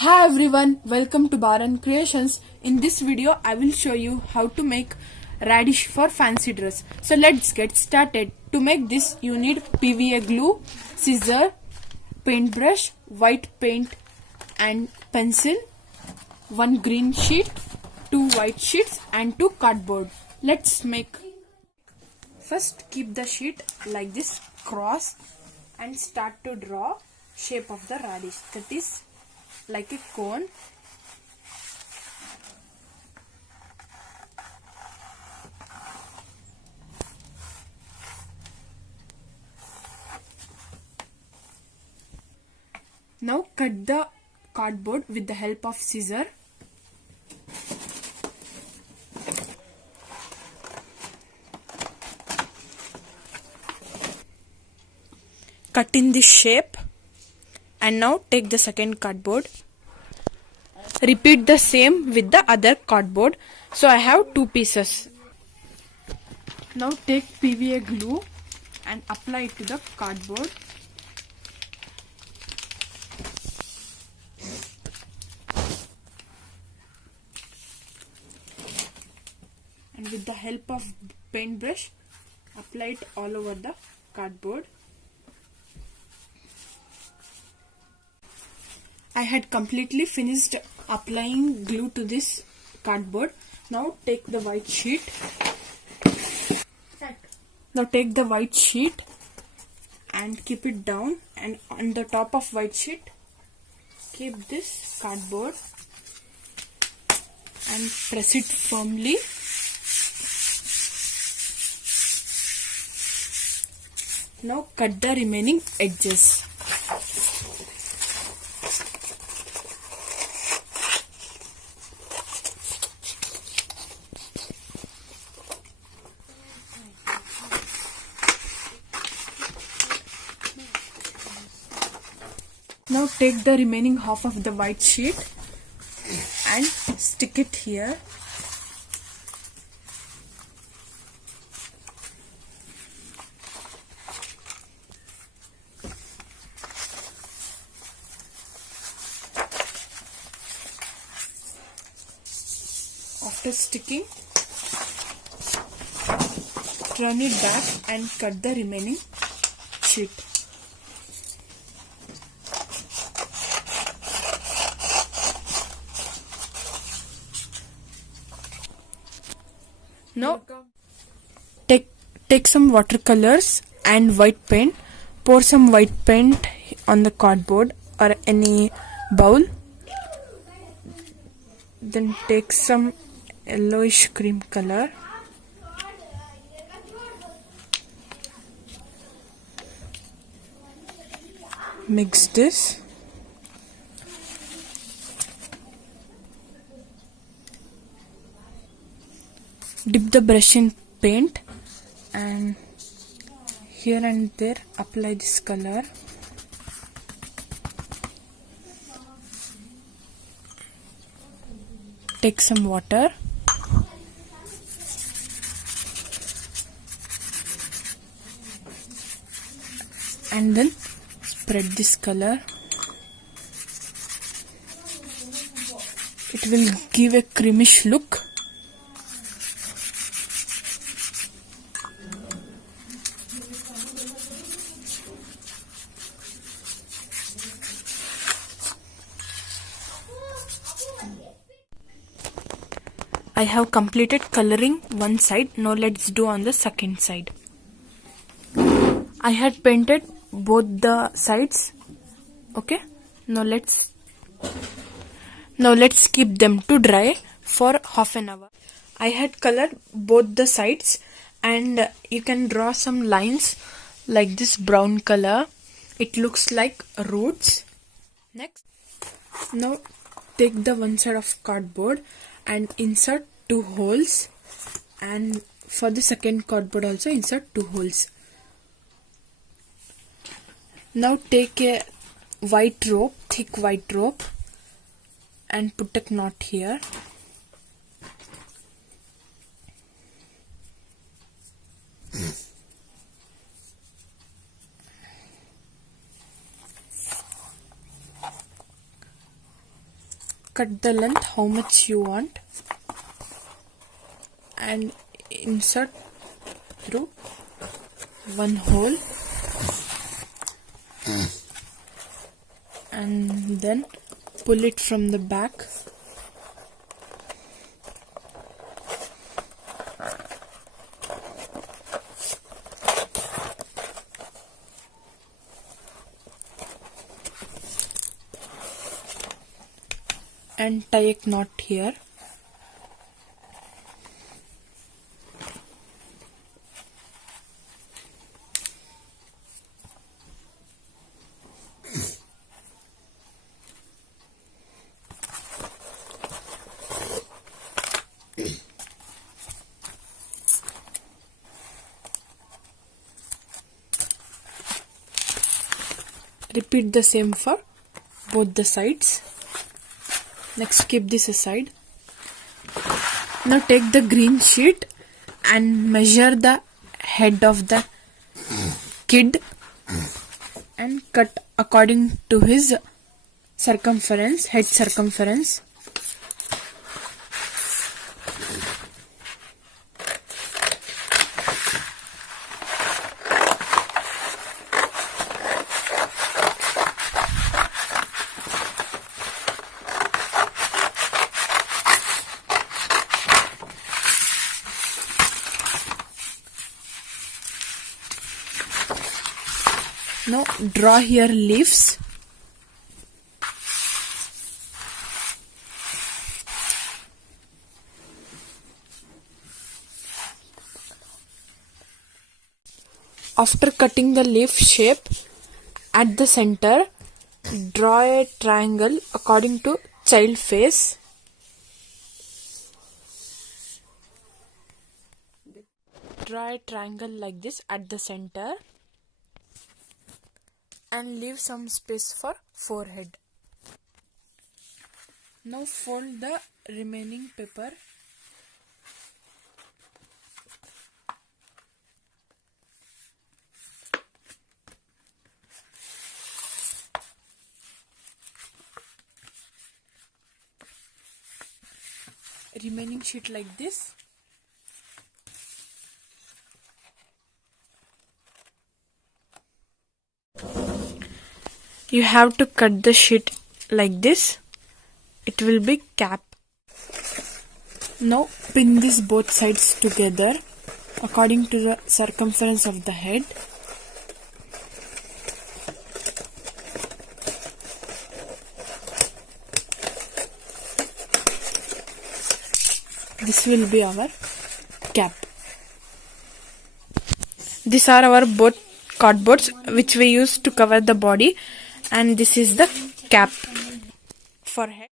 Hi everyone, welcome to Baran Creations. In this video, I will show you how to make radish for fancy dress. So let's get started. To make this, you need PVA glue, scissor, paintbrush, white paint and pencil, one green sheet, two white sheets and two cardboard. Let's make. First, keep the sheet like this cross and start to draw shape of the radish, that is like a cone. Now cut the cardboard with the help of scissor. Cut in this shape. And now take the second cardboard. Repeat the same with the other cardboard. So I have two pieces. Now take PVA glue and apply it to the cardboard. And with the help of paintbrush, apply it all over the cardboard. I had completely finished applying glue to this cardboard. Now take the white sheet. Now take the white sheet and keep it down, and on the top of white sheet keep this cardboard and press it firmly. Now cut the remaining edges. Now take the remaining half of the white sheet and stick it here. After sticking, turn it back and cut the remaining sheet. Now take some watercolors and white paint. Pour some white paint on the cardboard or any bowl. Then take some yellowish cream color. Mix this. Dip the brush in paint and here and there apply this color. Take some water. And then spread this color. It will give a creamish look. I have completed coloring one side. Now let's do on the second side. I had painted both the sides. Okay. Now let's keep them to dry for half an hour. I had colored both the sides, and you can draw some lines like this brown color. It looks like roots. Next, now take the one side of cardboard and insert two holes, and for the second cardboard also insert two holes. Now take a white rope, thick white rope, and put a knot here. cut the length how much you want and insert through one hole and then pull it from the back. And tie a knot here. Repeat the same for both the sides. Next, keep this aside. Now take the green sheet and measure the head of the kid and cut according to his circumference, head circumference. Now draw here leaves. After cutting the leaf shape, at the center, draw a triangle according to child face. Draw a triangle like this at the center and leave some space for forehead. Now fold the remaining paper. Remaining sheet like this. You have to cut the sheet like this. It will be cap. Now pin this both sides together according to the circumference of the head. This will be our cap. These are our both cardboards which we use to cover the body, and this is the cap for head.